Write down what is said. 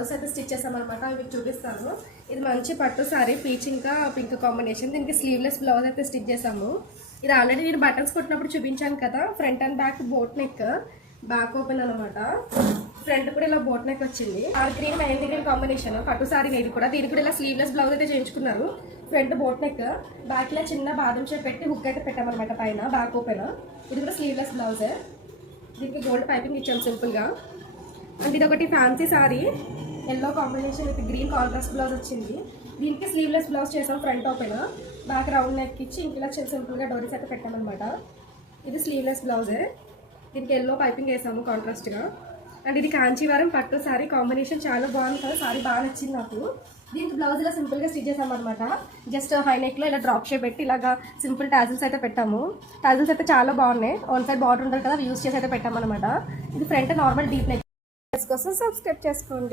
Blouse అయితే stitch చేసామన్నమాట. అవి మీకు చూపిస్తాను. ఇది మంచి పట్టు సారీ, పీచ్ ఇంకా పింక్ కాంబినేషన్. దీనికి స్లీవ్లెస్ బ్లౌజ్ అయితే స్టిచ్ చేసాము. ఇది ఆల్రెడీ నేను బటన్స్ కుట్టినప్పుడు చూపించాను కదా. Front and back boat neck, back open అనమాట. ఫ్రంట్ కూడా ఇలా బోట్ నెక్ వచ్చింది. గ్రీన్ మెహందీ గ్రీన్ కాంబినేషన్ పట్టు సారీ. ఇది కూడా దీనికి కూడా ఇలా స్లీవ్లెస్ బ్లౌజ్ అయితే చేయించుకున్నారు. ఫ్రంట్ బోట్ నెక్, బ్యాక్ లో చిన్న బాదం షేప్ పెట్టి హుక్ అయితే పెట్టామన్నమాట పైన, బ్యాక్ ఓపెన్. ఇది కూడా స్లీవ్లెస్ బ్లౌజే. దీనికి గోల్డ్ పైపింగ్ ఇచ్చాము సింపుల్ గా. అండ్ ఇది ఒకటి fancy sorry, yellow combination with green contrast blouse వచ్చింది. దీనికి స్లీవ్లెస్ బ్లౌజ్ చేసాం, front open, back round neck ఇచ్చి ఇంక ఇలా సింపుల్ గా డోరీస్ అయితే పెట్టామన్నమాట. ఇది స్లీవ్లెస్ బ్లౌజే. దీనికి ఎల్లో పైపింగ్ వేసాము కాంట్రాస్ట్ గా. అండ్ ఇది కాంచీవరం పట్టు సారీ కాంబినేషన్ చాలా బాగుంది కదా. సారీ బాగా నచ్చింది నాకు. దీనికి బ్లౌజ్ ఇలా సింపుల్ గా స్టిచ్ చేసాం అనమాట. జస్ట్ హై నెక్ లో ఇలా డ్రాప్ షేప్ పెట్టి ఇలాగా సింపుల్ టాజిల్స్ అయితే పెట్టాము. టాజిల్స్ అయితే చాలా బాగున్నాయి. వన్ సైడ్ బార్డర్ ఉంటుంది కదా, యూస్ చేసి అయితే పెట్టామన్నమాట. ఇది ఫ్రంట్ నార్మల్ డీప్ నెక్ కోసం సబ్స్క్రైబ్ చేసుకోండి.